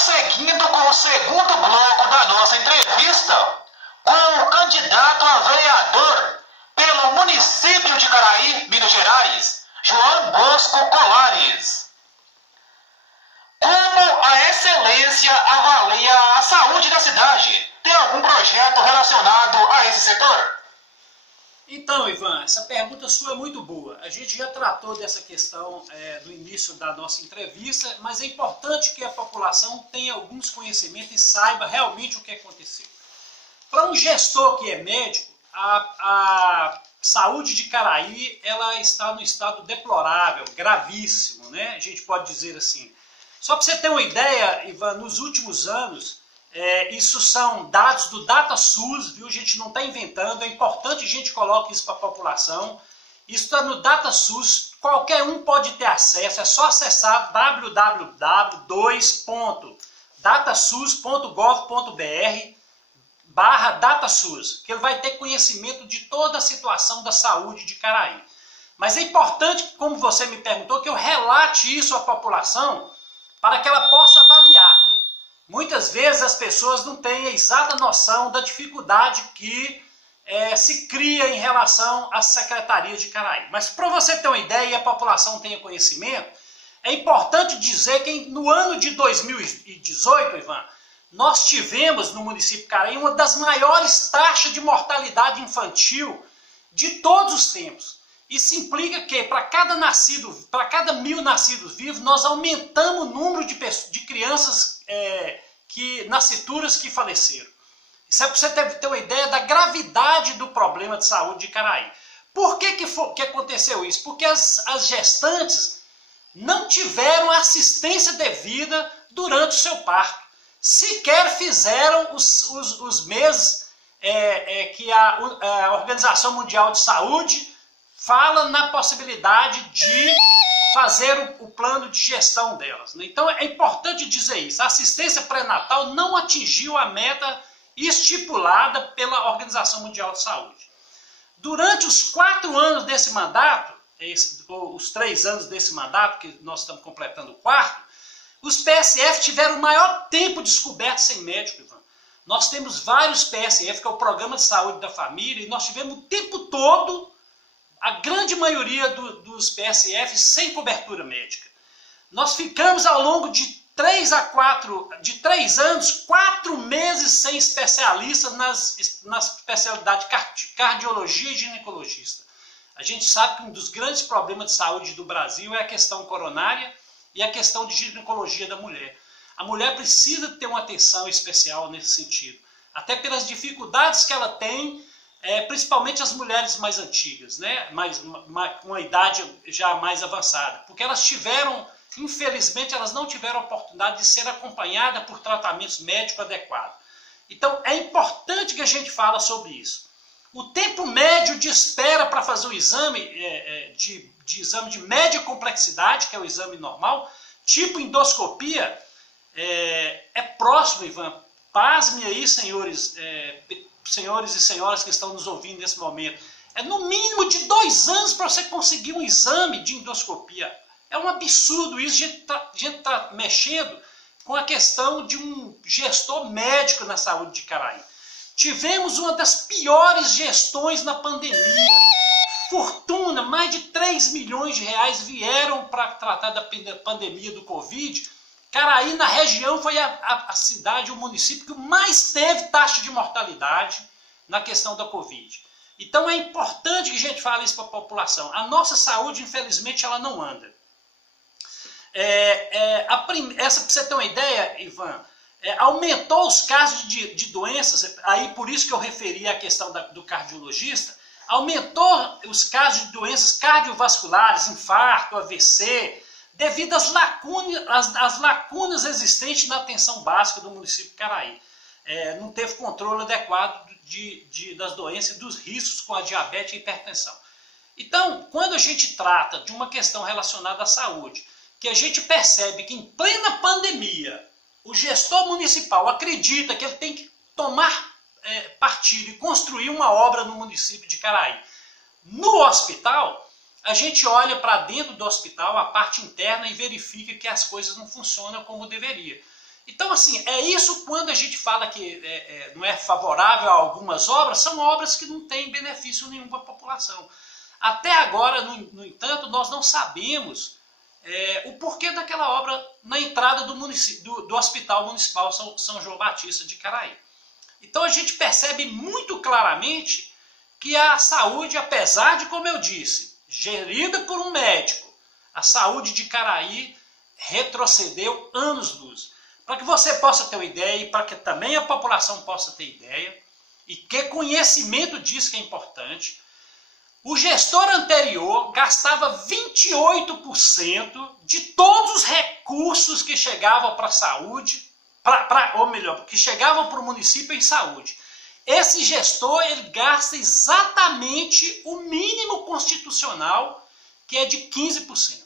Prosseguindo com o segundo bloco da nossa entrevista, com o candidato a vereador pelo município de Caraí, Minas Gerais, João Bosco Colares. Como a excelência avalia a saúde da cidade? Tem algum projeto relacionado a esse setor? Então, Ivan, essa pergunta sua é muito boa. A gente já tratou dessa questão no início da nossa entrevista, mas é importante que a população tenha alguns conhecimentos e saiba realmente o que aconteceu. Para um gestor que é médico, a saúde de Caraí ela está no estado deplorável, gravíssimo, né? A gente pode dizer assim. Só para você ter uma ideia, Ivan, nos últimos anos, isso são dados do DataSUS, viu? A gente não está inventando, é importante a gente coloque isso para a população. Isso está no DataSUS, qualquer um pode ter acesso, é só acessar www.datasus.gov.br/DataSUS, que ele vai ter conhecimento de toda a situação da saúde de Caraí. Mas é importante, como você me perguntou, que eu relate isso à população para que ela possa avaliar. Muitas vezes as pessoas não têm a exata noção da dificuldade que se cria em relação às secretarias de Caraí. Mas para você ter uma ideia e a população tenha conhecimento, é importante dizer que no ano de 2018, Ivan, nós tivemos no município de Caraí uma das maiores taxas de mortalidade infantil de todos os tempos. Isso implica que para cada 1.000 nascidos vivos, nós aumentamos o número de crianças nascituras que faleceram. Isso é para você ter uma ideia da gravidade do problema de saúde de Caraí. Por que aconteceu isso? Porque as gestantes não tiveram assistência devida durante o seu parto. Sequer fizeram os meses que a Organização Mundial de Saúde fala na possibilidade de fazer o plano de gestão delas. Então é importante dizer isso. A assistência pré-natal não atingiu a meta estipulada pela Organização Mundial de Saúde. Durante os 4 anos desse mandato, os 3 anos desse mandato, que nós estamos completando o 4º, os PSF tiveram o maior tempo descoberto sem médico, Ivan. Nós temos vários PSF, que é o Programa de Saúde da Família, e nós tivemos o tempo todo a grande maioria dos PSF sem cobertura médica. Nós ficamos ao longo de 3 anos, 4 meses sem especialista nas especialidades cardiologia e ginecologista. A gente sabe que um dos grandes problemas de saúde do Brasil é a questão coronária e a questão de ginecologia da mulher. A mulher precisa ter uma atenção especial nesse sentido, até pelas dificuldades que ela tem, principalmente as mulheres mais antigas, né? Com uma idade já mais avançada, porque infelizmente, elas não tiveram a oportunidade de ser acompanhadas por tratamentos médicos adequados. Então, é importante que a gente fale sobre isso. O tempo médio de espera para fazer o exame, exame de média complexidade, que é o exame normal, tipo endoscopia, é próximo, Ivan. Pasme aí, senhores e senhoras que estão nos ouvindo nesse momento. É no mínimo de 2 anos para você conseguir um exame de endoscopia. É um absurdo isso. A gente está mexendo com a questão de um gestor médico na saúde de Caraí. Tivemos uma das piores gestões na pandemia. Fortuna, mais de 3 milhões de reais vieram para tratar da pandemia do Covid. Caraí, na região, foi a cidade, o município que mais teve taxa de mortalidade na questão da Covid. Então é importante que a gente fale isso para a população. A nossa saúde, infelizmente, ela não anda. Essa, para você ter uma ideia, Ivan, aumentou os casos de doenças, aí por isso que eu referi a questão do cardiologista, aumentou os casos de doenças cardiovasculares, infarto, AVC, devido às lacunas existentes na atenção básica do município de Caraí. Não teve controle adequado das doenças e dos riscos com a diabetes e a hipertensão. Então, quando a gente trata de uma questão relacionada à saúde, que a gente percebe que em plena pandemia, o gestor municipal acredita que ele tem que tomar partido e construir uma obra no município de Caraí. No hospital, a gente olha para dentro do hospital, a parte interna, e verifica que as coisas não funcionam como deveria. Então, assim, é isso quando a gente fala que não é favorável a algumas obras, são obras que não têm benefício nenhum para a população. Até agora, no entanto, nós não sabemos o porquê daquela obra na entrada do Hospital Municipal São João Batista de Caraí. Então a gente percebe muito claramente que a saúde, apesar de, como eu disse, gerida por um médico, a saúde de Caraí retrocedeu anos-luz. Para que você possa ter uma ideia e para que também a população possa ter ideia, e que conhecimento disso que é importante, o gestor anterior gastava 28% de todos os recursos que chegavam para a saúde, ou melhor, que chegavam para o município em saúde. Esse gestor ele gasta exatamente o mínimo constitucional, que é de 15%.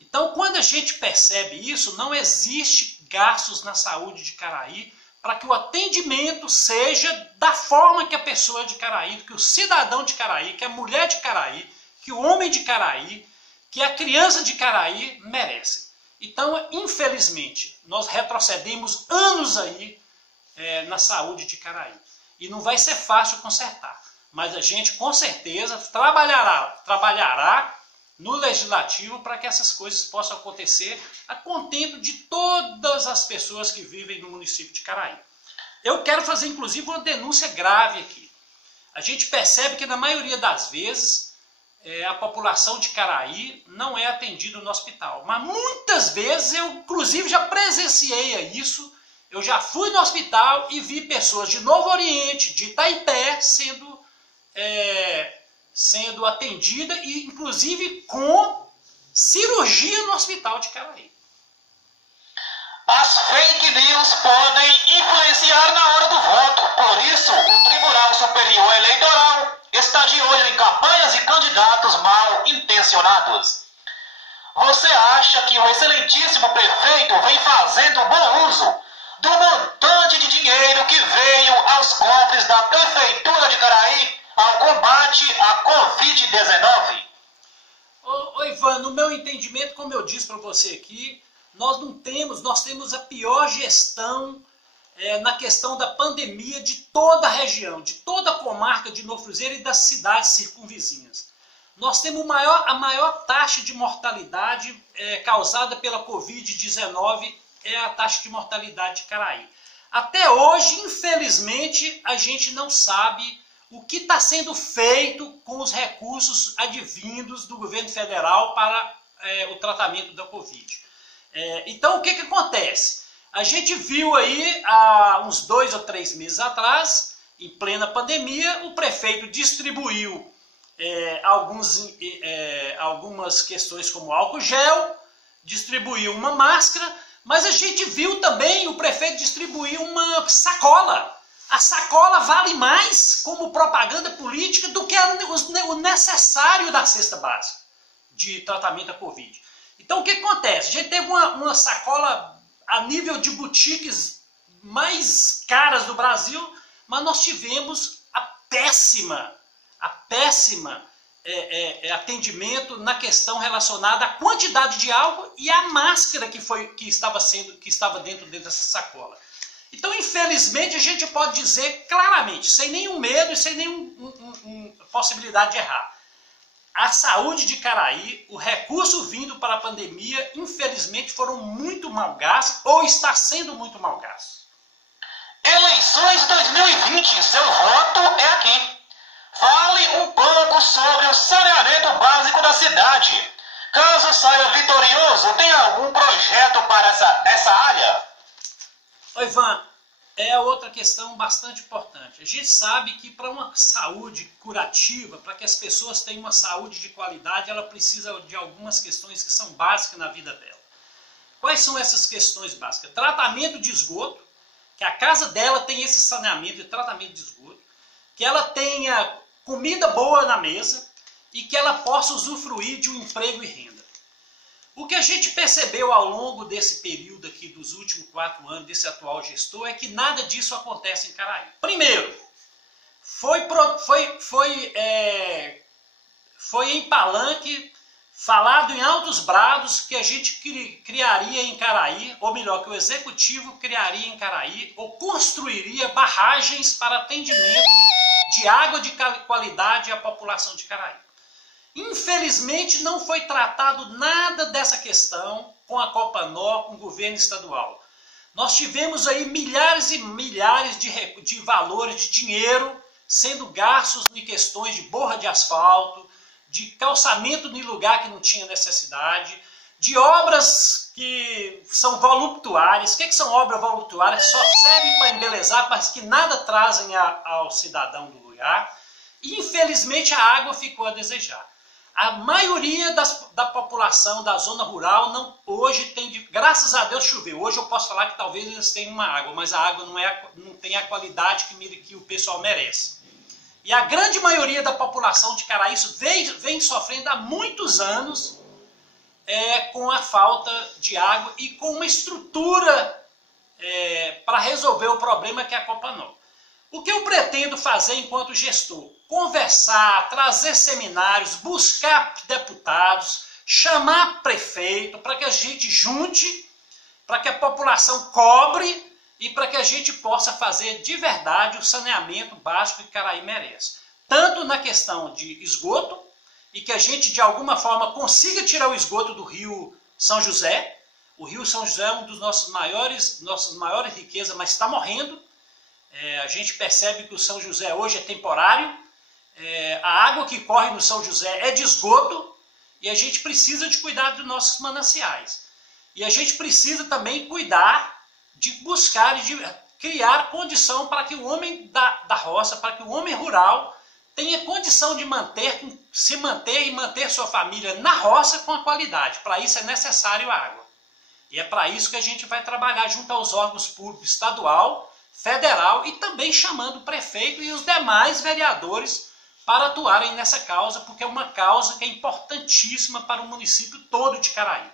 Então, quando a gente percebe isso, não existe gastos na saúde de Caraí para que o atendimento seja da forma que a pessoa de Caraí, que o cidadão de Caraí, que a mulher de Caraí, que o homem de Caraí, que a criança de Caraí merecem. Então, infelizmente, nós retrocedemos anos aí na saúde de Caraí. E não vai ser fácil consertar. Mas a gente, com certeza, trabalhará no Legislativo para que essas coisas possam acontecer a contento de todas as pessoas que vivem no município de Caraí. Eu quero fazer, inclusive, uma denúncia grave aqui. A gente percebe que, na maioria das vezes, a população de Caraí não é atendida no hospital. Mas muitas vezes, eu, inclusive, já presenciei isso. Eu já fui no hospital e vi pessoas de Novo Oriente, de Itaipé, sendo atendida e inclusive com cirurgia no hospital de Caraí. As fake news podem influenciar na hora do voto. Por isso, o Tribunal Superior Eleitoral está de olho em campanhas e candidatos mal intencionados. Você acha que o excelentíssimo prefeito vem fazendo bom uso do montante de dinheiro que veio aos cofres da Prefeitura de Caraí ao combate à Covid-19? Ô Ivan, no meu entendimento, como eu disse para você aqui, nós temos a pior gestão na questão da pandemia de toda a região, de toda a comarca de Novo Cruzeiro e das cidades circunvizinhas. Nós temos a maior taxa de mortalidade causada pela Covid-19, é a taxa de mortalidade de Caraí. Até hoje, infelizmente, a gente não sabe o que está sendo feito com os recursos advindos do governo federal para o tratamento da Covid. Então, o que acontece? A gente viu aí, há uns 2 ou 3 meses atrás, em plena pandemia, o prefeito distribuiu algumas questões como álcool gel, distribuiu uma máscara, mas a gente viu também o prefeito distribuir uma sacola. A sacola vale mais como propaganda política do que o necessário da cesta básica de tratamento da Covid. Então o que acontece? A gente teve uma sacola a nível de boutiques mais caras do Brasil, mas nós tivemos a péssima atendimento na questão relacionada à quantidade de álcool e à máscara que estava dentro dessa sacola. Então, infelizmente, a gente pode dizer claramente, sem nenhum medo e sem nenhuma possibilidade de errar, a saúde de Caraí, o recurso vindo para a pandemia, infelizmente, foram muito mal gastos ou está sendo muito mal gastos. Eleições 2020, seu voto é aqui. Fale um pouco sobre o saneamento básico da cidade. Caso saia vitorioso, tem algum projeto para essa área? Ô Ivan, é outra questão bastante importante. A gente sabe que para uma saúde curativa, para que as pessoas tenham uma saúde de qualidade, ela precisa de algumas questões que são básicas na vida dela. Quais são essas questões básicas? Tratamento de esgoto, que a casa dela tenha esse saneamento e tratamento de esgoto, que ela tenha comida boa na mesa e que ela possa usufruir de um emprego e renda. O que a gente percebeu ao longo desse período aqui, dos últimos 4 anos, desse atual gestor, é que nada disso acontece em Caraí. Primeiro, foi em Palanque falado em altos brados que a gente criaria em Caraí, ou melhor, que o Executivo criaria em Caraí, ou construiria barragens para atendimento de água de qualidade à população de Caraí. Infelizmente, não foi tratado nada dessa questão com a Copanor, com o governo estadual. Nós tivemos aí milhares e milhares de valores de dinheiro sendo gastos em questões de borra de asfalto, de calçamento em lugar que não tinha necessidade, de obras que são voluptuárias. O que são obras voluptuárias? Que só servem para embelezar, mas que nada trazem ao cidadão do lugar. E, infelizmente, a água ficou a desejar. A maioria da população da zona rural hoje tem, graças a Deus choveu. Hoje eu posso falar que talvez eles tenham uma água, mas a água não tem a qualidade que o pessoal merece. E a grande maioria da população de Caraí vem sofrendo há muitos anos com a falta de água e com uma estrutura para resolver o problema que é a Copanor. O que eu pretendo fazer enquanto gestor? Conversar, trazer seminários, buscar deputados, chamar prefeito para que a gente junte, para que a população cobre e para que a gente possa fazer de verdade o saneamento básico que Caraí merece. Tanto na questão de esgoto, e que a gente de alguma forma consiga tirar o esgoto do Rio São José. O Rio São José é um dos nossas maiores riquezas, mas está morrendo. A gente percebe que o São José hoje é temporário. A água que corre no São José é de esgoto e a gente precisa de cuidar dos nossos mananciais. E a gente precisa também cuidar de buscar e de criar condição para que o homem da roça, para que o homem rural tenha condição de se manter e manter sua família na roça com a qualidade. Para isso é necessário água. E é para isso que a gente vai trabalhar junto aos órgãos públicos estadual, federal e também chamando o prefeito e os demais vereadores para atuarem nessa causa, porque é uma causa que é importantíssima para o município todo de Caraí.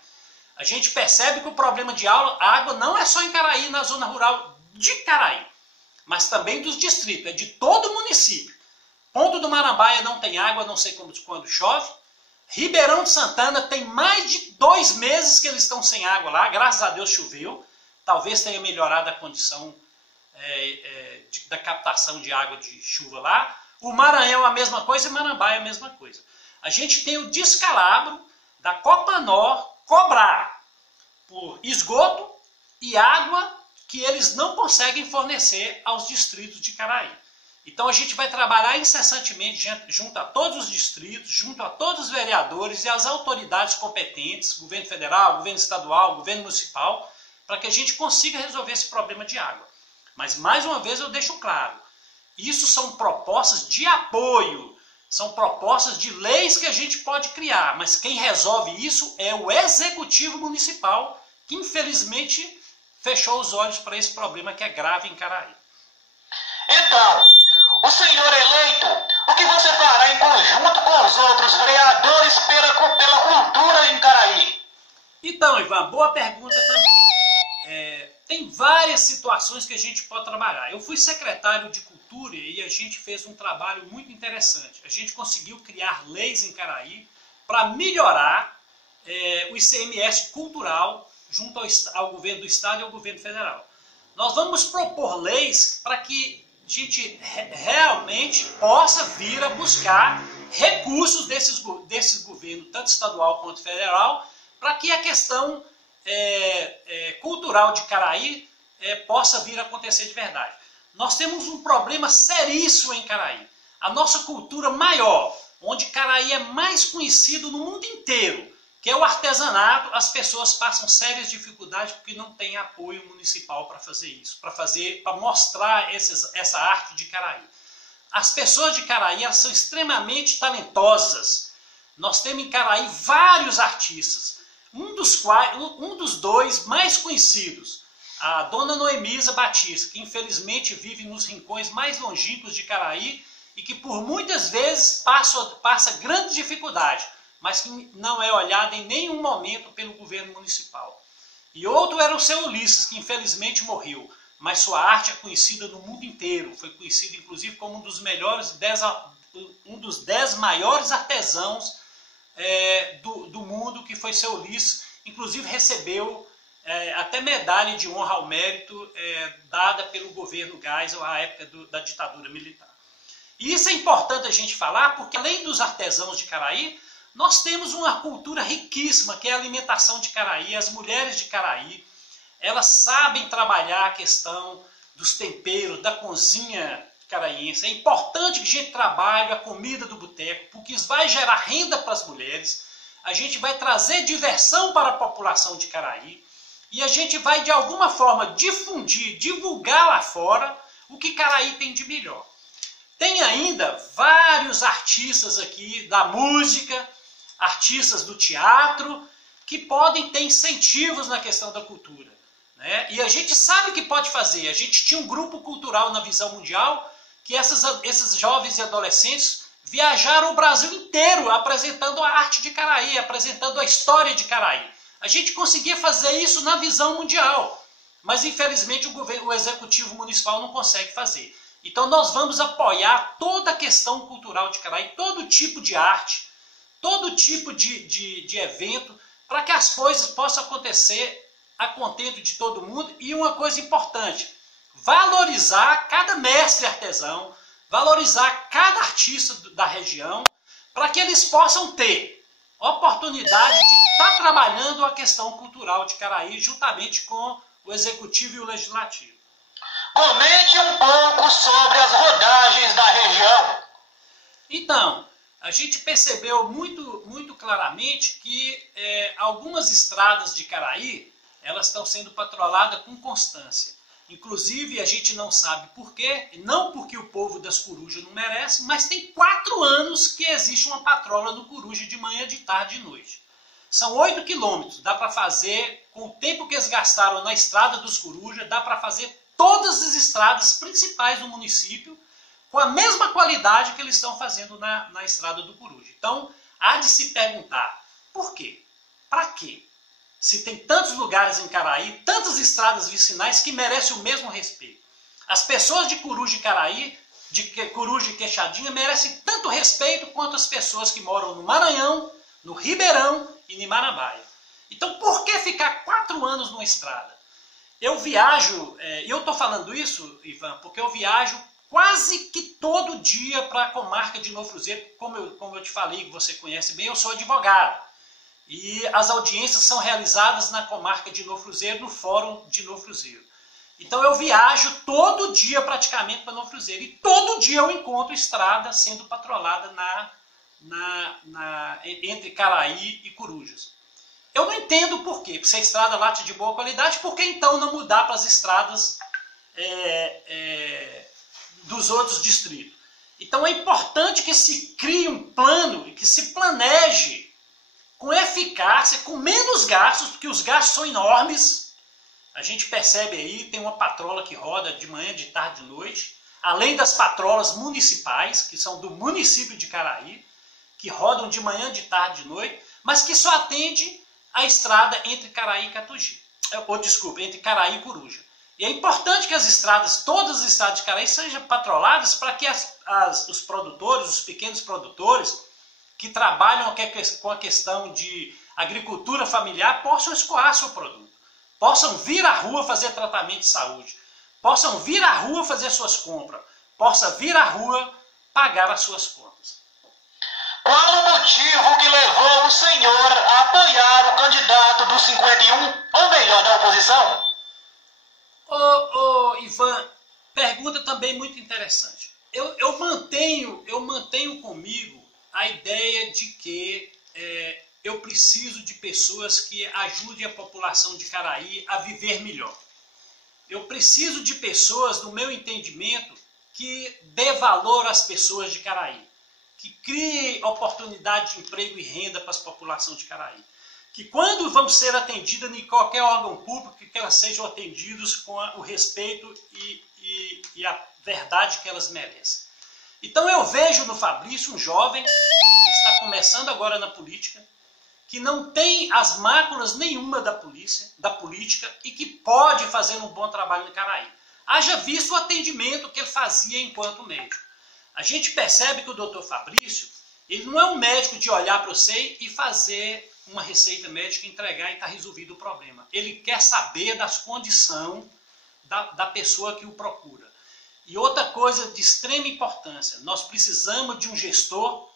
A gente percebe que o problema de água não é só em Caraí, na zona rural de Caraí, mas também dos distritos, é de todo o município. Ponto do Marambaia não tem água, não sei quando chove. Ribeirão de Santana tem mais de 2 meses que eles estão sem água lá, graças a Deus choveu. Talvez tenha melhorado a condição da captação de água de chuva lá. O Maranhão a mesma coisa e Marambaia a mesma coisa. A gente tem o descalabro da Copanor cobrar por esgoto e água que eles não conseguem fornecer aos distritos de Caraí. Então a gente vai trabalhar incessantemente junto a todos os distritos, junto a todos os vereadores e as autoridades competentes, governo federal, governo estadual, governo municipal, para que a gente consiga resolver esse problema de água. Mas mais uma vez eu deixo claro, isso são propostas de apoio, são propostas de leis que a gente pode criar, mas quem resolve isso é o Executivo Municipal, que infelizmente fechou os olhos para esse problema que é grave em Caraí. Então, o senhor eleito, o que você fará em conjunto com os outros vereadores pela cultura em Caraí? Então, Ivan, boa pergunta também. Tem várias situações que a gente pode trabalhar. Eu fui secretário de Cultura e a gente fez um trabalho muito interessante. A gente conseguiu criar leis em Caraí para melhorar o ICMS cultural junto ao governo do Estado e ao governo federal. Nós vamos propor leis para que a gente realmente possa vir a buscar recursos desses governos, tanto estadual quanto federal, para que a questão cultural de Caraí possa vir a acontecer de verdade. Nós temos um problema seríssimo em Caraí. A nossa cultura maior, onde Caraí é mais conhecido no mundo inteiro, que é o artesanato, as pessoas passam sérias dificuldades porque não tem apoio municipal para fazer isso, para mostrar essa arte de Caraí. As pessoas de Caraí elas são extremamente talentosas. Nós temos em Caraí vários artistas, um dos dois mais conhecidos, a dona Noemisa Batista, que infelizmente vive nos rincões mais longínquos de Caraí e que por muitas vezes passa grande dificuldade, mas que não é olhada em nenhum momento pelo governo municipal. E outro era o seu Ulisses, que infelizmente morreu, mas sua arte é conhecida no mundo inteiro, foi conhecido inclusive como um dos 10 maiores artesãos do mundo, que foi seu Ulisses. Inclusive recebeu até medalha de honra ao mérito dada pelo governo Geisel à época da ditadura militar. E isso é importante a gente falar, porque além dos artesãos de Caraí, nós temos uma cultura riquíssima, que é a alimentação de Caraí. As mulheres de Caraí, elas sabem trabalhar a questão dos temperos, da cozinha caraense. É importante que a gente trabalhe a comida do boteco, porque isso vai gerar renda para as mulheres. A gente vai trazer diversão para a população de Caraí. E a gente vai, de alguma forma, difundir, divulgar lá fora o que Caraí tem de melhor. Tem ainda vários artistas aqui da música, artistas do teatro, que podem ter incentivos na questão da cultura, né? E a gente sabe o que pode fazer. A gente tinha um grupo cultural na Visão Mundial, que esses jovens e adolescentes viajaram o Brasil inteiro apresentando a arte de Caraí, apresentando a história de Caraí. A gente conseguia fazer isso na Visão Mundial, mas infelizmente o Executivo Municipal não consegue fazer. Então nós vamos apoiar toda a questão cultural de Caraí, todo tipo de arte, todo tipo de evento, para que as coisas possam acontecer a contento de todo mundo. E uma coisa importante, valorizar cada mestre artesão, valorizar cada artista da região, para que eles possam ter oportunidade de estar trabalhando a questão cultural de Caraí, juntamente com o Executivo e o Legislativo. Comente um pouco sobre as rodagens da região. Então, a gente percebeu muito claramente que algumas estradas de Caraí, elas estão sendo patroladas com constância. Inclusive, a gente não sabe por quê, não porque o povo das Corujas não merece, mas tem 4 anos que existe uma patrola no Coruja de manhã, de tarde e de noite. São 8 quilômetros, dá para fazer, com o tempo que eles gastaram na estrada dos Corujas, dá para fazer todas as estradas principais do município com a mesma qualidade que eles estão fazendo na estrada do Coruja. Então, há de se perguntar, por quê? Para quê? Se tem tantos lugares em Caraí, tantas estradas vicinais que merecem o mesmo respeito. As pessoas de Coruja e Caraí, de Coruja e Queixadinha, merecem tanto respeito quanto as pessoas que moram no Maranhão, no Ribeirão e em Marabáia. Então, por que ficar 4 anos numa estrada? Eu viajo, eu estou falando isso, Ivan, porque eu viajo quase que todo dia para a comarca de Novo Cruzeiro. Como eu te falei, que você conhece bem, eu sou advogado. E as audiências são realizadas na comarca de Novo Cruzeiro, no Fórum de Novo Cruzeiro. Então eu viajo todo dia praticamente para Novo Cruzeiro. E todo dia eu encontro estrada sendo patrolada entre Caraí e Corujas. Eu não entendo por quê. Se a estrada lá é de boa qualidade, por que então não mudar para as estradas dos outros distritos? Então é importante que se crie um plano e que se planeje com eficácia, com menos gastos, porque os gastos são enormes. A gente percebe aí, tem uma patrola que roda de manhã, de tarde e de noite, além das patrolas municipais, que são do município de Caraí, que rodam de manhã, de tarde e de noite, mas que só atende a estrada entre Caraí e Catugi. Entre Caraí e Coruja. E é importante que as estradas, todas as estradas de Caraí, sejam patroladas para que os produtores, os pequenos produtores, que trabalham com a questão de agricultura familiar, possam escoar seu produto. Possam vir à rua fazer tratamento de saúde. Possam vir à rua fazer suas compras. Possam vir à rua pagar as suas contas. Qual o motivo que levou o senhor a apoiar o candidato do 51, ou melhor, da oposição? Ivan, pergunta também muito interessante. Eu mantenho comigo a ideia de que eu preciso de pessoas que ajudem a população de Caraí a viver melhor. Eu preciso de pessoas, no meu entendimento, que dê valor às pessoas de Caraí, que criem oportunidade de emprego e renda para a população de Caraí, que quando vão ser atendidas em qualquer órgão público, que elas sejam atendidas com o respeito e a verdade que elas merecem. Então eu vejo no Fabrício um jovem que está começando agora na política, que não tem as máculas nenhuma da política e que pode fazer um bom trabalho em Caraí. Haja visto o atendimento que ele fazia enquanto médico. A gente percebe que o doutor Fabrício, Ele não é um médico de olhar para você e fazer uma receita médica, entregar e está resolvido o problema. Ele quer saber das condições da pessoa que o procura. E outra coisa de extrema importância, nós precisamos de um gestor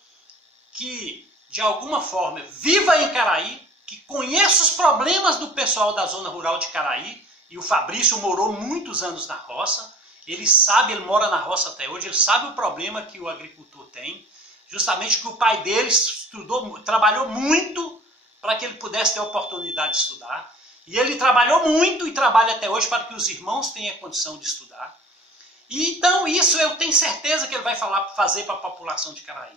que, de alguma forma, viva em Caraí, que conheça os problemas do pessoal da zona rural de Caraí, e o Fabrício morou muitos anos na roça, ele sabe, ele mora na roça até hoje, ele sabe o problema que o agricultor tem, justamente que o pai dele estudou, trabalhou muito para que ele pudesse ter a oportunidade de estudar, e ele trabalhou muito e trabalha até hoje para que os irmãos tenham a condição de estudar. E então isso eu tenho certeza que ele vai fazer para a população de Caraí.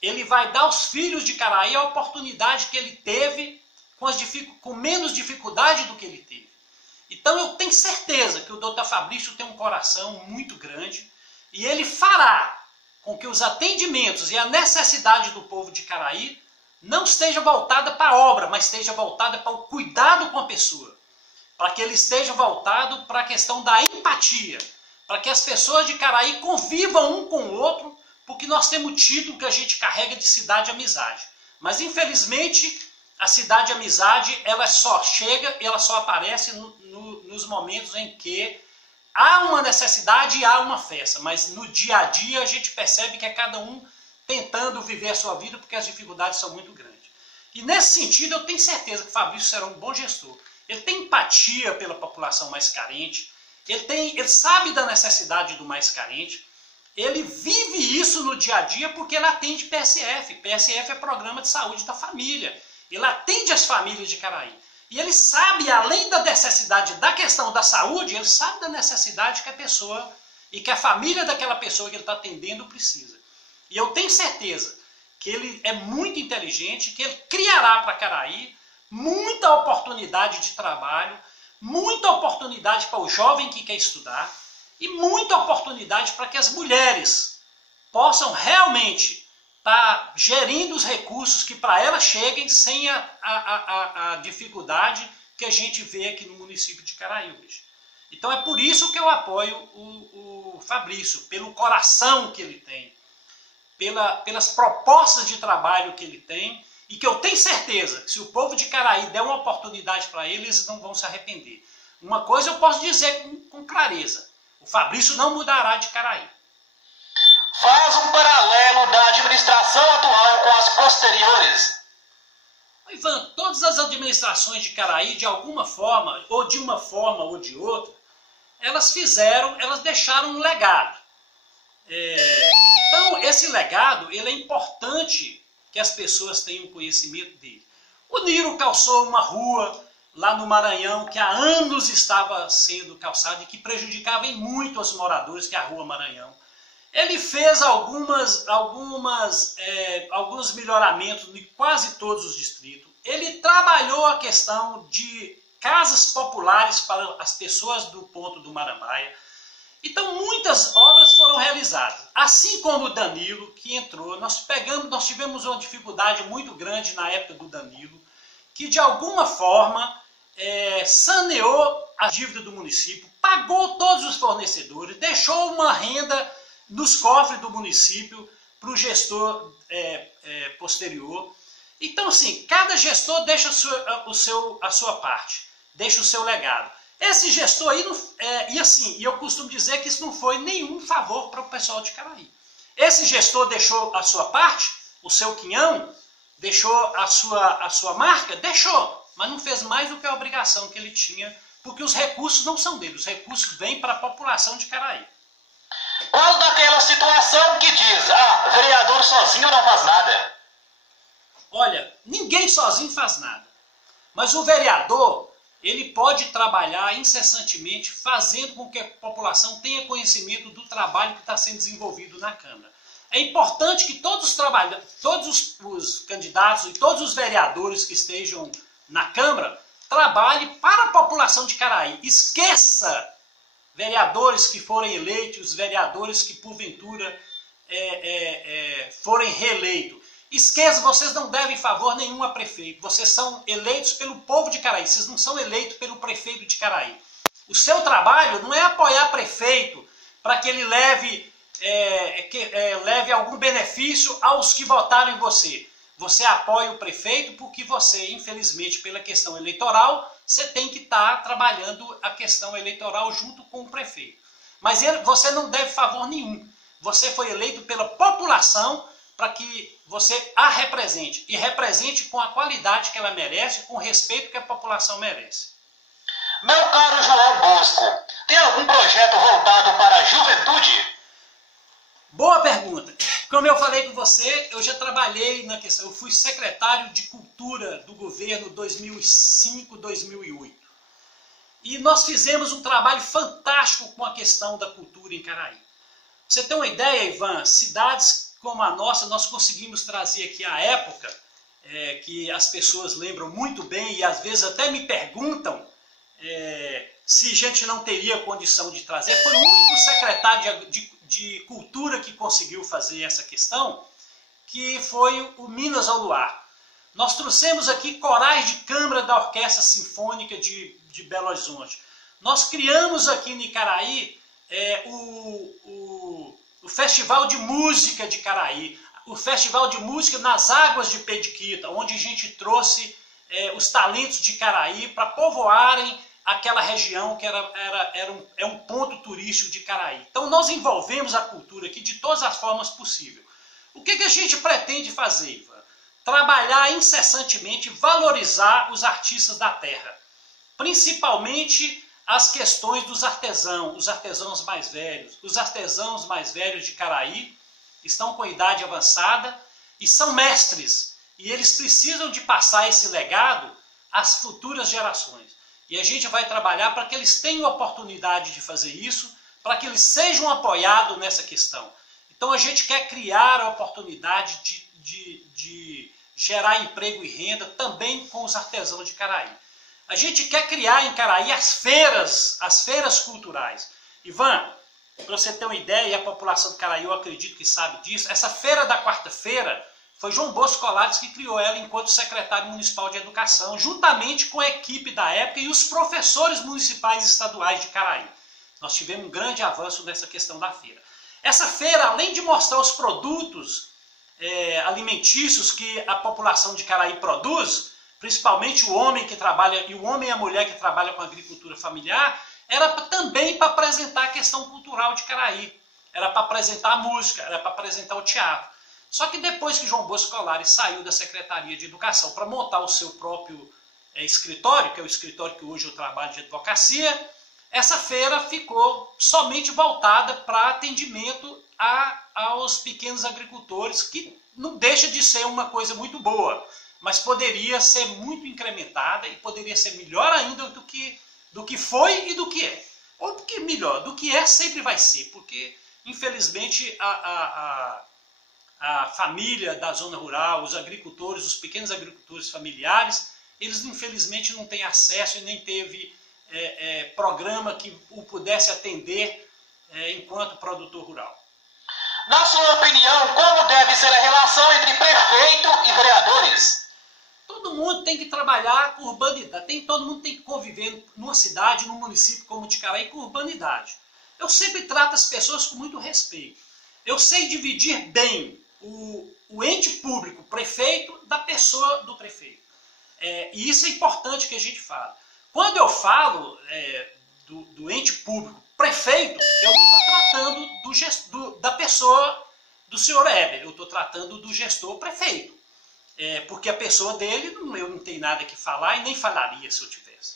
Ele vai dar aos filhos de Caraí a oportunidade que ele teve com menos dificuldade do que ele teve. Então eu tenho certeza que o Dr. Fabrício tem um coração muito grande e ele fará com que os atendimentos e a necessidade do povo de Caraí não esteja voltada para a obra, mas esteja voltada para o cuidado com a pessoa. Para que ele esteja voltado para a questão da empatia. Para que as pessoas de Caraí convivam um com o outro, porque nós temos o título que a gente carrega de cidade amizade. Mas infelizmente a cidade amizade ela só chega e ela só aparece nos momentos em que há uma necessidade e há uma festa. Mas no dia a dia a gente percebe que é cada um tentando viver a sua vida porque as dificuldades são muito grandes. E nesse sentido eu tenho certeza que o Fabrício será um bom gestor. Ele tem empatia pela população mais carente, ele sabe da necessidade do mais carente, ele vive isso no dia a dia porque ele atende PSF. PSF é Programa de Saúde da Família. Ele atende as famílias de Caraí. E ele sabe, além da necessidade da questão da saúde, ele sabe da necessidade que a pessoa e que a família daquela pessoa que ele está atendendo precisa. E eu tenho certeza que ele é muito inteligente, que ele criará para Caraí muita oportunidade de trabalho, muita oportunidade para o jovem que quer estudar e muita oportunidade para que as mulheres possam realmente estar gerindo os recursos que para elas cheguem sem a dificuldade que a gente vê aqui no município de Caraí hoje. Então é por isso que eu apoio o Fabrício, pelo coração que ele tem, pelas propostas de trabalho que ele tem, e que eu tenho certeza que se o povo de Caraí der uma oportunidade para ele, eles não vão se arrepender. Uma coisa eu posso dizer com clareza, o Fabrício não mudará de Caraí. Faz um paralelo da administração atual com as posteriores. Ivan, todas as administrações de Caraí, de alguma forma, ou de uma forma ou de outra, elas deixaram um legado. Então, esse legado, ele é importante que as pessoas tenham conhecimento dele. O Niro calçou uma rua lá no Maranhão, que há anos estava sendo calçada e que prejudicava em muito os moradores, que é a Rua Maranhão. Ele fez alguns melhoramentos em quase todos os distritos. Ele trabalhou a questão de casas populares para as pessoas do ponto do Marambaia. Então muitas obras foram realizadas. Assim como o Danilo, que entrou, nós tivemos uma dificuldade muito grande na época do Danilo, que de alguma forma saneou a dívida do município, pagou todos os fornecedores, deixou uma renda nos cofres do município para o gestor posterior. Então, assim, cada gestor deixa a sua parte, deixa o seu legado. Esse gestor aí, e eu costumo dizer que isso não foi nenhum favor para o pessoal de Caraí. Esse gestor deixou a sua parte, o seu quinhão, deixou a sua marca, deixou, mas não fez mais do que a obrigação que ele tinha, porque os recursos não são dele, os recursos vêm para a população de Caraí. Qual daquela situação que diz, vereador sozinho não faz nada? Olha, ninguém sozinho faz nada. Mas o vereador, ele pode trabalhar incessantemente, fazendo com que a população tenha conhecimento do trabalho que está sendo desenvolvido na Câmara. É importante que todos os candidatos e todos os vereadores que estejam na Câmara trabalhem para a população de Caraí. Esqueça vereadores que forem eleitos, vereadores que porventura forem reeleitos. Esqueça, vocês não devem favor nenhum a prefeito. Vocês são eleitos pelo povo de Caraí. Vocês não são eleitos pelo prefeito de Caraí. O seu trabalho não é apoiar prefeito para que ele leve leve algum benefício aos que votaram em você. Você apoia o prefeito porque você, infelizmente, pela questão eleitoral, você tem que estar trabalhando a questão eleitoral junto com o prefeito. Mas você não deve favor nenhum. Você foi eleito pela população para que você a represente. E represente com a qualidade que ela merece, com o respeito que a população merece. Meu caro João Bosco, tem algum projeto voltado para a juventude? Boa pergunta. Como eu falei com você, eu já trabalhei na questão, eu fui secretário de Cultura do governo 2005-2008. E nós fizemos um trabalho fantástico com a questão da cultura em Caraí. Você tem uma ideia, Ivan? Cidades como a nossa, nós conseguimos trazer aqui a época, que as pessoas lembram muito bem e às vezes até me perguntam se a gente não teria condição de trazer. Foi o único secretário de Cultura que conseguiu fazer essa questão, que foi o Minas ao Luar. Nós trouxemos aqui corais de câmara da Orquestra Sinfônica de Belo Horizonte. Nós criamos aqui em Caraí o Festival de Música de Caraí, o Festival de Música nas Águas de Periquita, onde a gente trouxe os talentos de Caraí para povoarem aquela região que é um ponto turístico de Caraí. Então nós envolvemos a cultura aqui de todas as formas possíveis. O que a gente pretende fazer, Ivan? Trabalhar incessantemente, valorizar os artistas da terra. Principalmente as questões dos artesãos, os artesãos mais velhos. Os artesãos mais velhos de Caraí estão com idade avançada e são mestres. E eles precisam de passar esse legado às futuras gerações. E a gente vai trabalhar para que eles tenham oportunidade de fazer isso, para que eles sejam apoiados nessa questão. Então a gente quer criar a oportunidade de gerar emprego e renda também com os artesãos de Caraí. A gente quer criar em Caraí as feiras culturais. Ivan, para você ter uma ideia, e a população de Caraí eu acredito que sabe disso, essa feira da quarta-feira foi João Bosco Colares que criou ela enquanto secretário municipal de educação, juntamente com a equipe da época e os professores municipais e estaduais de Caraí. Nós tivemos um grande avanço nessa questão da feira. Essa feira, além de mostrar os produtos alimentícios que a população de Caraí produz, principalmente o homem que trabalha, e o homem e a mulher que trabalham com agricultura familiar, era também para apresentar a questão cultural de Caraí. Era para apresentar a música, era para apresentar o teatro. Só que depois que João Bosco Colares saiu da Secretaria de Educação para montar o seu próprio escritório, que é o escritório que hoje eu trabalho de advocacia, essa feira ficou somente voltada para atendimento aos pequenos agricultores, que não deixa de ser uma coisa muito boa, mas poderia ser muito incrementada e poderia ser melhor ainda do que foi e do que é. Ou do que melhor, do que é sempre vai ser, porque infelizmente a família da zona rural, os agricultores, os pequenos agricultores familiares, eles infelizmente não têm acesso e nem teve programa que o pudesse atender enquanto produtor rural. Na sua opinião, como deve ser a relação entre prefeito e vereadores? Todo mundo tem que trabalhar com urbanidade, todo mundo tem que conviver numa cidade, num município como Caraí com urbanidade. Eu sempre trato as pessoas com muito respeito. Eu sei dividir bem o ente público, o prefeito, da pessoa do prefeito. E isso é importante que a gente fale. Quando eu falo do ente público, prefeito, eu não estou tratando da pessoa do senhor Heber, eu estou tratando do gestor prefeito. Porque a pessoa dele, eu não tenho nada que falar e nem falaria se eu tivesse.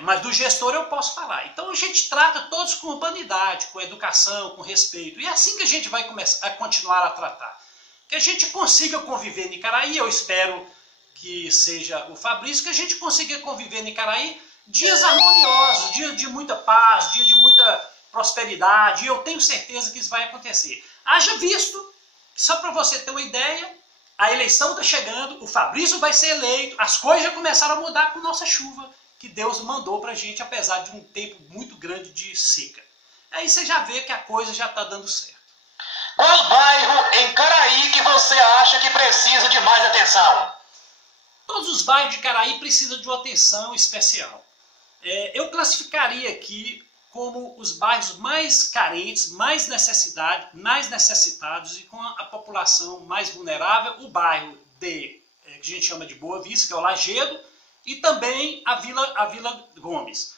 Mas do gestor eu posso falar. Então a gente trata todos com urbanidade, com educação, com respeito. E é assim que a gente vai começar a continuar a tratar. Que a gente consiga conviver em Caraí, eu espero que seja o Fabrício, que a gente consiga conviver em Caraí dias harmoniosos, dias de muita paz, dias de muita prosperidade. E eu tenho certeza que isso vai acontecer. Haja visto, só para você ter uma ideia, a eleição está chegando, o Fabrício vai ser eleito, as coisas já começaram a mudar com nossa chuva, que Deus mandou para a gente, apesar de um tempo muito grande de seca. Aí você já vê que a coisa já está dando certo. Qual bairro em Caraí que você acha que precisa de mais atenção? Todos os bairros de Caraí precisam de uma atenção especial. Eu classificaria aqui como os bairros mais carentes, mais necessitados e com a população mais vulnerável, o bairro que a gente chama de Boa Vista, que é o Lajedo, e também a Vila Gomes.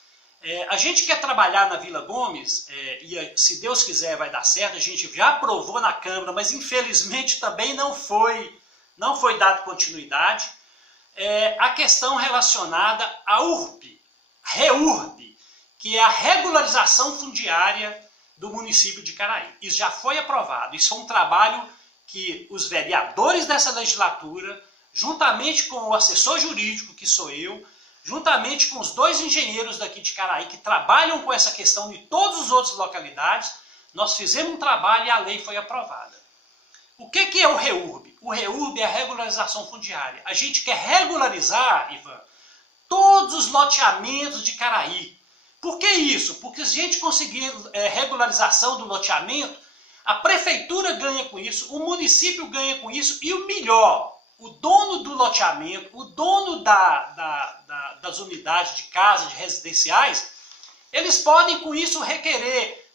A gente quer trabalhar na Vila Gomes, e se Deus quiser vai dar certo, a gente já aprovou na Câmara, mas infelizmente também não foi dado continuidade, a questão relacionada à REURB, que é a regularização fundiária do município de Caraí. Isso já foi aprovado, isso é um trabalho que os vereadores dessa legislatura, juntamente com o assessor jurídico, que sou eu, juntamente com os 2 engenheiros daqui de Caraí, que trabalham com essa questão de todas as outras localidades, nós fizemos um trabalho e a lei foi aprovada. O que é o REURB? O REURB é a regularização fundiária. A gente quer regularizar, Ivan, todos os loteamentos de Caraí. Por que isso? Porque se a gente conseguir regularização do loteamento, a prefeitura ganha com isso, o município ganha com isso e o melhor, o dono do loteamento, o dono das unidades de casa, de residenciais, eles podem com isso requerer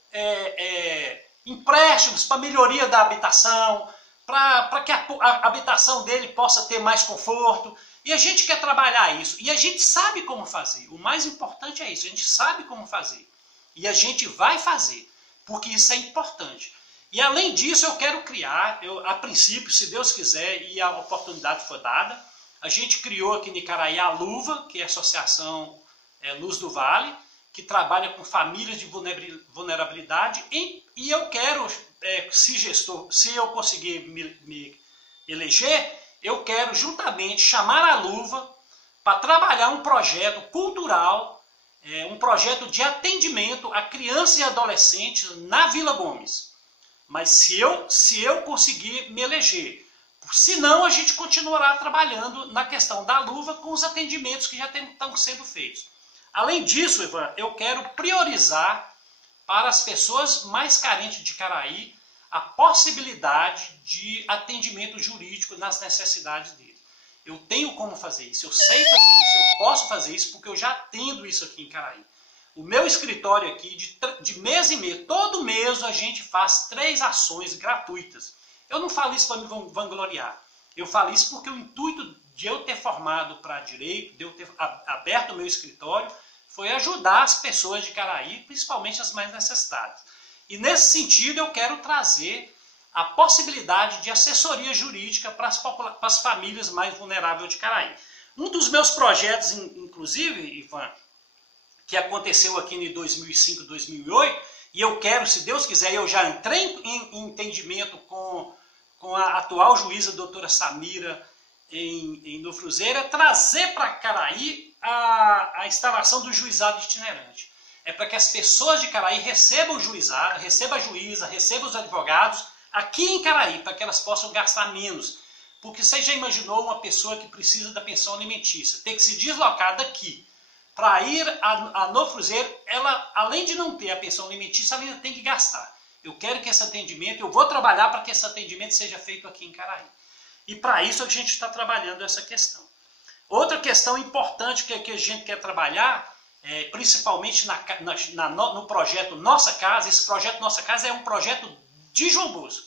empréstimos para melhoria da habitação, para que a habitação dele possa ter mais conforto. E a gente quer trabalhar isso. E a gente sabe como fazer. O mais importante é isso. A gente sabe como fazer. E a gente vai fazer. Porque isso é importante. E além disso, eu quero criar, a princípio, se Deus quiser e a oportunidade for dada, a gente criou aqui em Caraí a LUVA, que é a Associação Luz do Vale, que trabalha com famílias de vulnerabilidade. E eu quero, se eu conseguir me eleger, eu quero juntamente chamar a LUVA para trabalhar um projeto cultural, um projeto de atendimento a crianças e adolescentes na Vila Gomes. Mas se eu conseguir me eleger, senão a gente continuará trabalhando na questão da LUVA com os atendimentos que já estão sendo feitos. Além disso, Ivan, eu quero priorizar para as pessoas mais carentes de Caraí a possibilidade de atendimento jurídico nas necessidades dele. Eu tenho como fazer isso, eu sei fazer isso, eu posso fazer isso porque eu já atendo isso aqui em Caraí. O meu escritório aqui, de mês em mês, todo mês a gente faz 3 ações gratuitas. Eu não falo isso para me vangloriar. Eu falo isso porque o intuito de eu ter formado para direito, de eu ter aberto o meu escritório, foi ajudar as pessoas de Caraí, principalmente as mais necessitadas. E nesse sentido eu quero trazer a possibilidade de assessoria jurídica para as famílias mais vulneráveis de Caraí. Um dos meus projetos, inclusive, Ivan, que aconteceu aqui em 2005, 2008, e eu quero, se Deus quiser, eu já entrei em entendimento com a atual juíza, doutora Samira, em Nofruzeiro, é trazer para Caraí a instalação do juizado itinerante. É para que as pessoas de Caraí recebam o juizado, recebam a juíza, recebam os advogados aqui em Caraí, para que elas possam gastar menos. Porque você já imaginou uma pessoa que precisa da pensão alimentícia, ter que se deslocar daqui para ir a Nofruzeiro, ela, além de não ter a pensão alimentícia, ela ainda tem que gastar. Eu quero que esse atendimento, eu vou trabalhar para que esse atendimento seja feito aqui em Caraí. E para isso a gente está trabalhando essa questão. Outra questão importante que a gente quer trabalhar, principalmente no projeto Nossa Casa, esse projeto Nossa Casa é um projeto de João Bosco,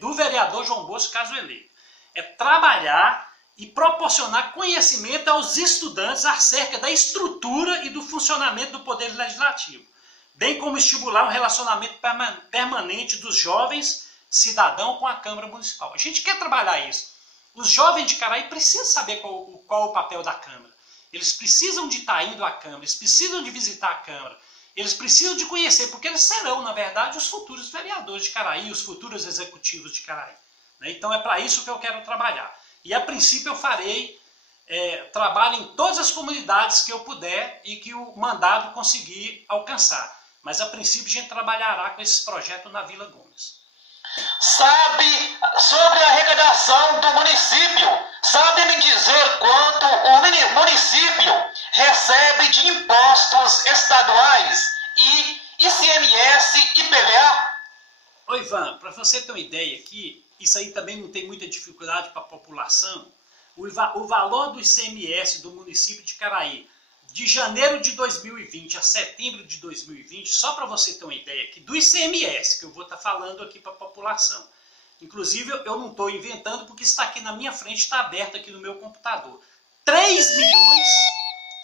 do vereador João Bosco, caso eleito. É trabalhar e proporcionar conhecimento aos estudantes acerca da estrutura e do funcionamento do Poder Legislativo, bem como estimular um relacionamento permanente dos jovens cidadãos com a Câmara Municipal. A gente quer trabalhar isso. Os jovens de Caraí precisam saber qual o papel da Câmara. Eles precisam de estar indo à Câmara, eles precisam de visitar a Câmara, eles precisam de conhecer, porque eles serão, na verdade, os futuros vereadores de Caraí, os futuros executivos de Caraí. Então é para isso que eu quero trabalhar. E a princípio eu farei trabalho em todas as comunidades que eu puder e que o mandado conseguir alcançar. Mas a princípio a gente trabalhará com esse projeto na Vila Gomes. Sabe sobre a arrecadação do município? Sabe me dizer quanto o município recebe de impostos estaduais e ICMS e IPVA? Ô Ivan, para você ter uma ideia aqui, isso aí também não tem muita dificuldade para a população. O valor do ICMS do município de Caraí, de janeiro de 2020 a setembro de 2020, só para você ter uma ideia aqui, do ICMS, que eu vou estar falando aqui para a população. Inclusive, eu não estou inventando, porque está aqui na minha frente, está aberto aqui no meu computador. R$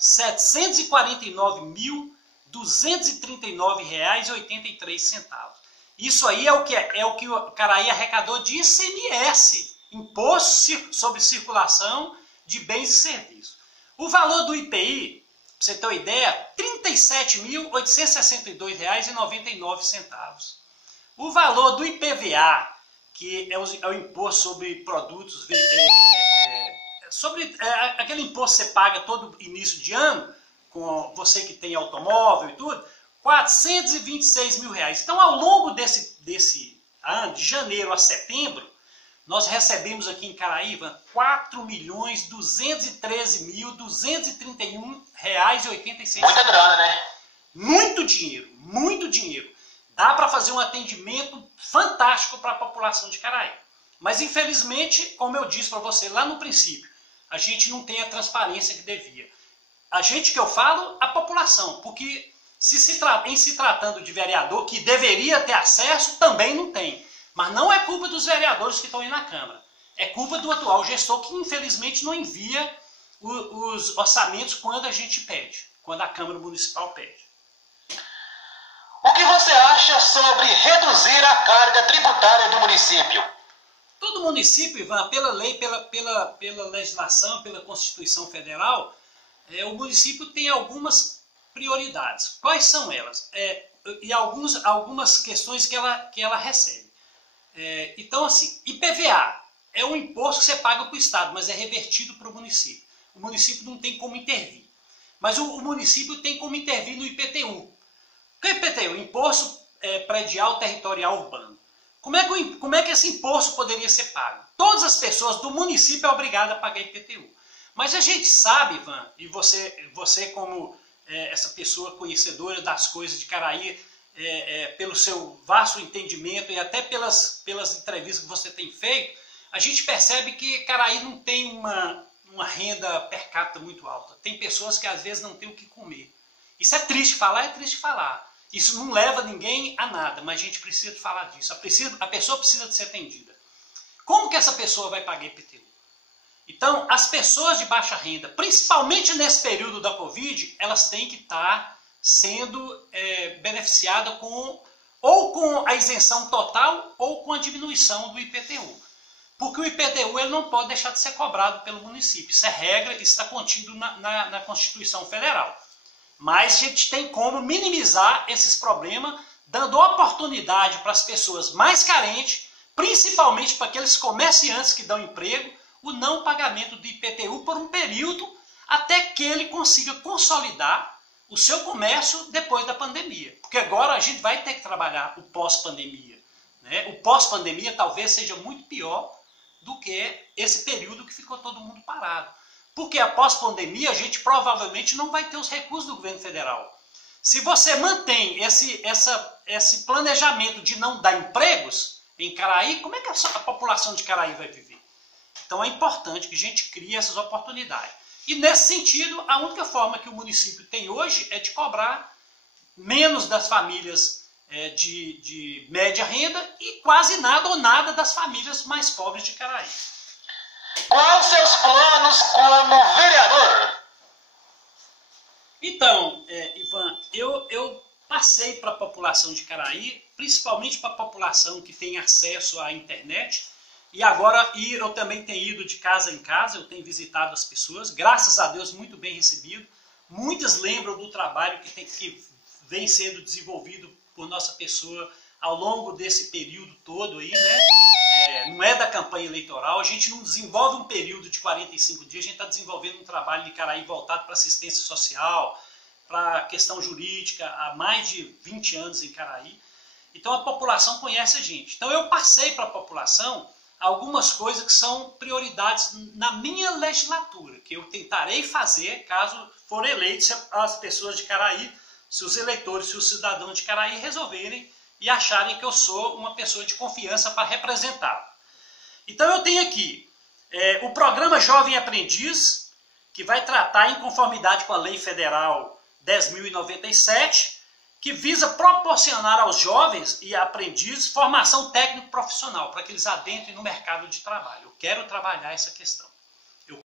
3.749.239,83. Isso aí é o que o Caraí arrecadou de ICMS, Imposto sobre Circulação de Bens e Serviços. O valor do IPI, para você ter uma ideia, R$ 37.862,99. O valor do IPVA, que é o imposto sobre produtos, aquele imposto que você paga todo início de ano, com você que tem automóvel e tudo, R$ 426 mil. Então, ao longo desse ano, de janeiro a setembro, nós recebemos aqui em Caraíba R$ 4.213.231,86. Muita grana, né? Muito dinheiro, muito dinheiro. Dá para fazer um atendimento fantástico para a população de Caraíba. Mas, infelizmente, como eu disse para você lá no princípio, a gente não tem a transparência que devia. A gente que eu falo, a população, porque em se tratando de vereador que deveria ter acesso, também não tem. Mas não é culpa dos vereadores que estão aí na Câmara. É culpa do atual gestor que, infelizmente, não envia os orçamentos quando a gente pede, quando a Câmara Municipal pede. O que você acha sobre reduzir a carga tributária do município? Todo município, Ivan, pela lei, pela legislação, pela Constituição Federal, o município tem algumas prioridades. Quais são elas? E algumas questões que ela recebe. Então, assim, IPVA é um imposto que você paga para o Estado, mas é revertido para o município. O município não tem como intervir. Mas o município tem como intervir no IPTU. O que é IPTU? Imposto Predial Territorial Urbano. Como é que esse imposto poderia ser pago? Todas as pessoas do município são obrigadas a pagar IPTU. Mas a gente sabe, Ivan, e você como essa pessoa conhecedora das coisas de Caraí, pelo seu vasto entendimento e até pelas entrevistas que você tem feito, a gente percebe que Caraí não tem uma renda per capita muito alta. Tem pessoas que às vezes não têm o que comer. Isso é triste falar. Isso não leva ninguém a nada, mas a gente precisa de falar disso. A pessoa precisa de ser atendida. Como que essa pessoa vai pagar IPTU? Então, as pessoas de baixa renda, principalmente nesse período da Covid, elas têm que estar sendo beneficiadas ou com a isenção total ou com a diminuição do IPTU. Porque o IPTU ele não pode deixar de ser cobrado pelo município. Isso é regra, isso está contido na Constituição Federal. Mas a gente tem como minimizar esses problemas, dando oportunidade para as pessoas mais carentes, principalmente para aqueles comerciantes que dão emprego, o não pagamento do IPTU por um período até que ele consiga consolidar o seu comércio depois da pandemia. Porque agora a gente vai ter que trabalhar o pós-pandemia. Né? O pós-pandemia talvez seja muito pior do que esse período que ficou todo mundo parado. Porque após pandemia a gente provavelmente não vai ter os recursos do governo federal. Se você mantém esse planejamento de não dar empregos em Caraí, como é que a população de Caraí vai viver? Então é importante que a gente crie essas oportunidades. E nesse sentido, a única forma que o município tem hoje é de cobrar menos das famílias de média renda e quase nada ou nada das famílias mais pobres de Caraí. Quais seus planos como vereador? Então, Ivan, eu passei para a população de Caraí, principalmente para a população que tem acesso à internet, e eu também tenho ido de casa em casa, eu tenho visitado as pessoas, graças a Deus muito bem recebido. Muitas lembram do trabalho que vem sendo desenvolvido por nossa pessoa ao longo desse período todo aí, né? Não é da campanha eleitoral, a gente não desenvolve um período de 45 dias, a gente está desenvolvendo um trabalho de Caraí voltado para assistência social, para questão jurídica, há mais de 20 anos em Caraí. Então a população conhece a gente. Então eu passei para a população algumas coisas que são prioridades na minha legislatura, que eu tentarei fazer caso for eleito, se as pessoas de Caraí, se os eleitores, se os cidadãos de Caraí resolverem e acharem que eu sou uma pessoa de confiança para representar. Então eu tenho aqui o programa Jovem Aprendiz, que vai tratar em conformidade com a Lei Federal 10.097, que visa proporcionar aos jovens e aprendizes formação técnico-profissional, para que eles adentrem no mercado de trabalho. Eu quero trabalhar essa questão.